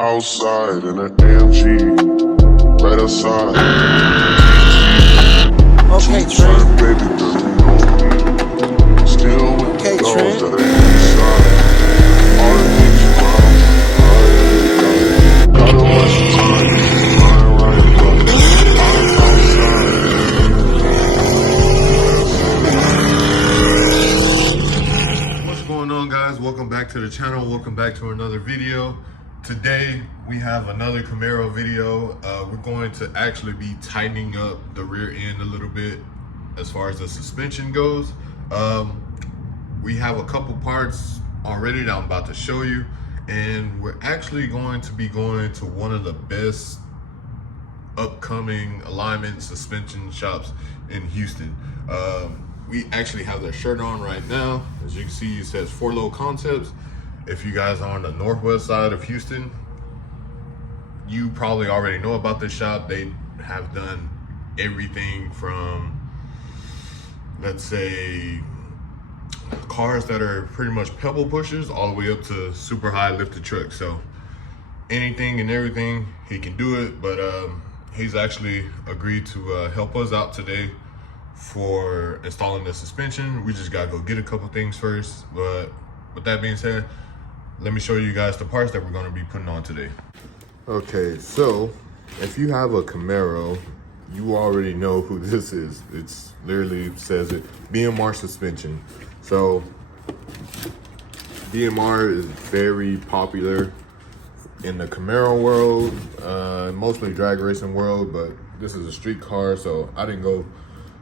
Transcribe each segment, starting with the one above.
Outside in an AMG, right outside. Okay, Two-time Trent. baby girl, you know me. Still with Okay, the dogs Trent. that are inside. All the niggas round, got a bunch of time. Lying right about it. I'm outside. What's going on, guys? Welcome back to the channel. Welcome back to another video. Today we have another Camaro video. We're going to actually be tightening up the rear end a little bit as far as the suspension goes. We have a couple parts already that I'm about to show you, and we're actually going to be going to one of the best upcoming alignment suspension shops in Houston. We actually have their shirt on right now. As you can see, it says Four Low Concepts. If you guys are on the northwest side of Houston, you probably already know about this shop. They have done everything from, let's say, cars that are pretty much pebble pushers all the way up to super high lifted trucks. So anything and everything, he can do it. But he's actually agreed to help us out today for installing the suspension. We just gotta go get a couple things first. But with that being said, let me show you guys the parts that we're gonna be putting on today. Okay, so if you have a Camaro, you already know who this is. It's literally says it, BMR suspension. So BMR is very popular in the Camaro world, mostly drag racing world, but this is a street car, so I didn't go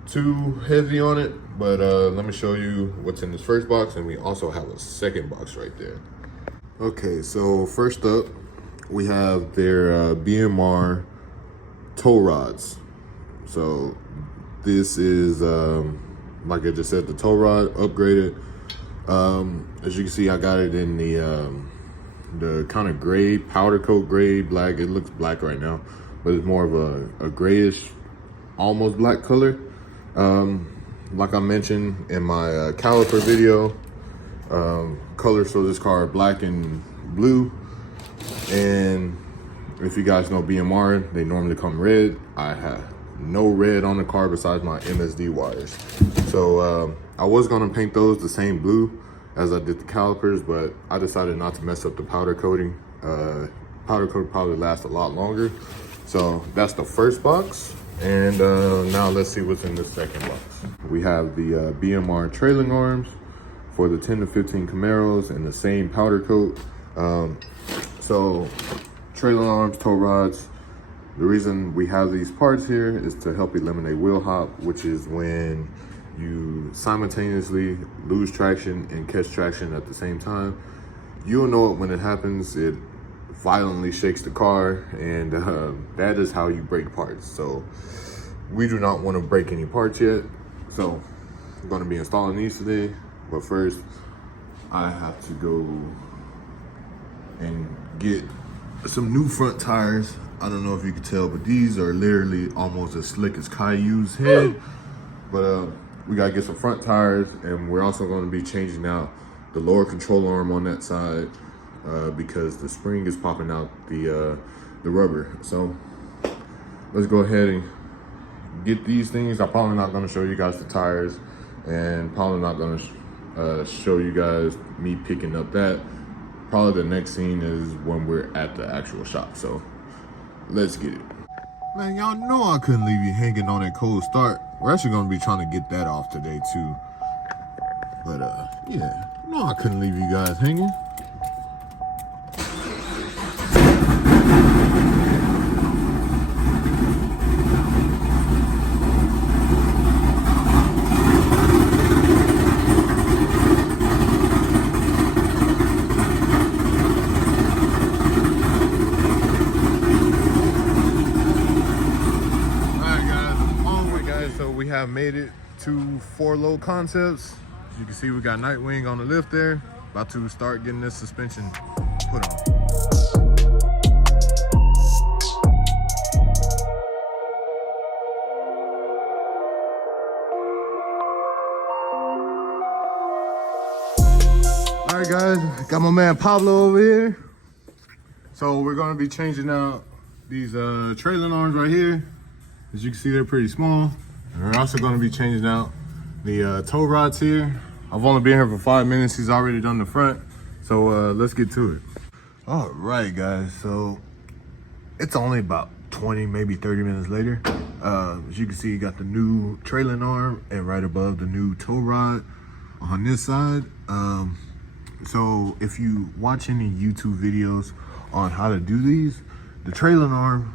too heavy on it. But let me show you what's in this first box, and we also have a second box right there. Okay, so first up, we have their BMR tow rods. So this is, like I just said, the tow rod upgraded. As you can see, I got it in the kind of gray, powder coat gray, black. It looks black right now, but it's more of a grayish, almost black color. Like I mentioned in my caliper video, colors for this car are black and blue. And if you guys know BMR, they normally come red. I have no red on the car besides my MSD wires. So I was gonna paint those the same blue as I did the calipers, but I decided not to mess up the powder coating. Powder coat probably lasts a lot longer. So that's the first box. And now let's see what's in the second box. We have the BMR trailing arms for the 10 to 15 Camaros in the same powder coat. So trailing arms, tow rods. The reason we have these parts here is to help eliminate wheel hop, which is when you simultaneously lose traction and catch traction at the same time. You'll know it when it happens. It violently shakes the car, and that is how you break parts. So we do not want to break any parts yet. So I'm going to be installing these today. But first, I have to go and get some new front tires. I don't know if you can tell, but these are literally almost as slick as Caillou's head. But we gotta get some front tires, and we're also gonna be changing out the lower control arm on that side because the spring is popping out the rubber. So let's go ahead and get these things. I'm probably not gonna show you guys the tires, and probably not gonna show you guys me picking up that. Probably the next scene is when we're at the actual shop. So let's get it. Man, y'all know I couldn't leave you hanging on that cold start. We're actually gonna be trying to get that off today too. But yeah, no, I couldn't leave you guys hanging. We have made it to Four Low Concepts. As you can see, we got Nightwing on the lift there. About to start getting this suspension put on. All right, guys, got my man Pablo over here. So we're gonna be changing out these trailing arms right here. As you can see, they're pretty small. And we're also gonna be changing out the tow rods here. I've only been here for 5 minutes. He's already done the front. So let's get to it. All right, guys, so it's only about 20, maybe 30 minutes later. As you can see, you got the new trailing arm and right above the new tow rod on this side. So if you watch any YouTube videos on how to do these, the trailing arm,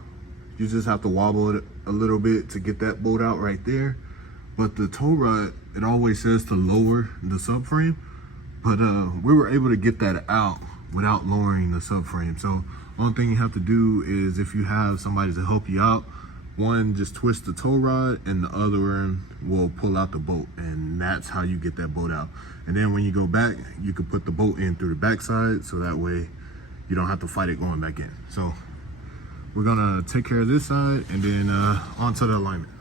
you just have to wobble it a little bit to get that bolt out right there. But the tow rod, it always says to lower the subframe, but we were able to get that out without lowering the subframe. So one thing you have to do is, if you have somebody to help you out, one, just twist the tow rod and the other one will pull out the bolt, and that's how you get that bolt out. And then when you go back, you can put the bolt in through the backside, so that way you don't have to fight it going back in. So we're gonna take care of this side and then onto the alignment.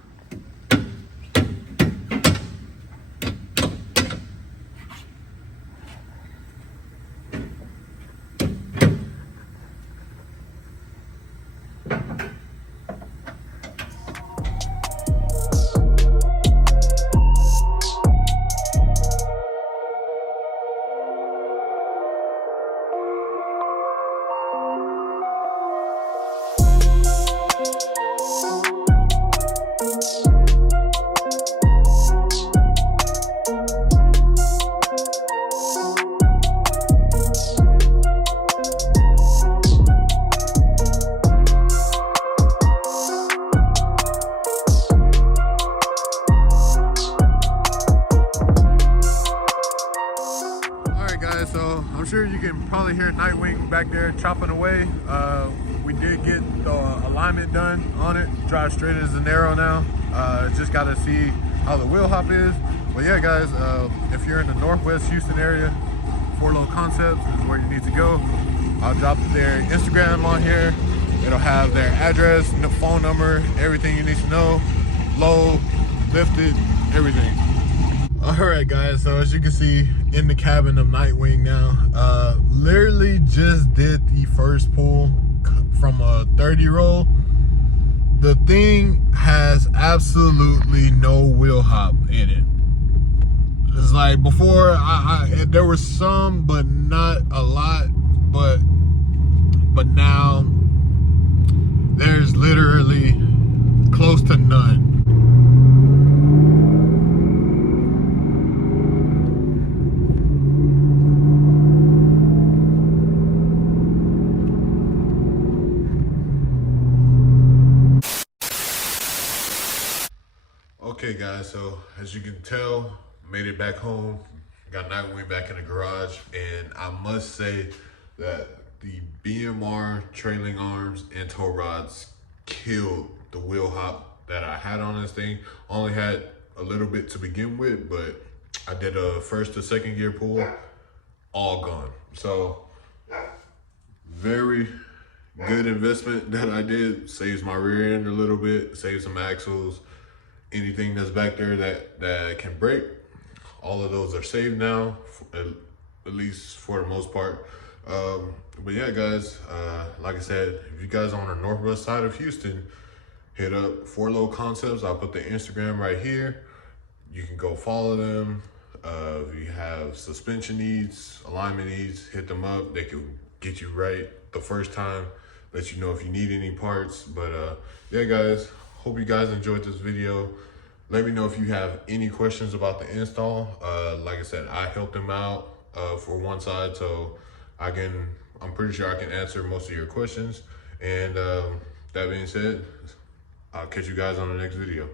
So I'm sure you can probably hear Nightwing back there chopping away. We did get the alignment done on it. Drive straight as an arrow now. Just got to see how the wheel hop is. But yeah, guys, if you're in the Northwest Houston area, 4 Low Concepts is where you need to go. I'll drop their Instagram on here. It'll have their address, phone number, everything you need to know. Low, lifted, everything. All right, guys, so as you can see, in the cabin of Nightwing now, literally just did the first pull from a 30 roll. The thing has absolutely no wheel hop in it. It's like before, there was some, but not a lot, but now there's literally close to none. Okay, guys, so as you can tell, made it back home, got Nightwing back in the garage, and I must say that the BMR trailing arms and tow rods killed the wheel hop that I had on this thing. Only had a little bit to begin with, but I did a first to second gear pull, all gone. So very good investment that I did. Saves my rear end a little bit, saves some axles. Anything that's back there that can break, all of those are saved now, at least for the most part. But yeah, guys, like I said, if you guys are on the northwest side of Houston, hit up 4 Low Concepts. I'll put the Instagram right here. You can go follow them. If you have suspension needs, alignment needs, hit them up. They can get you right the first time, let you know if you need any parts. But yeah, guys, hope you guys enjoyed this video. Let me know if you have any questions about the install. Like I said, I helped them out for one side, so I'm pretty sure I can answer most of your questions. And that being said, I'll catch you guys on the next video.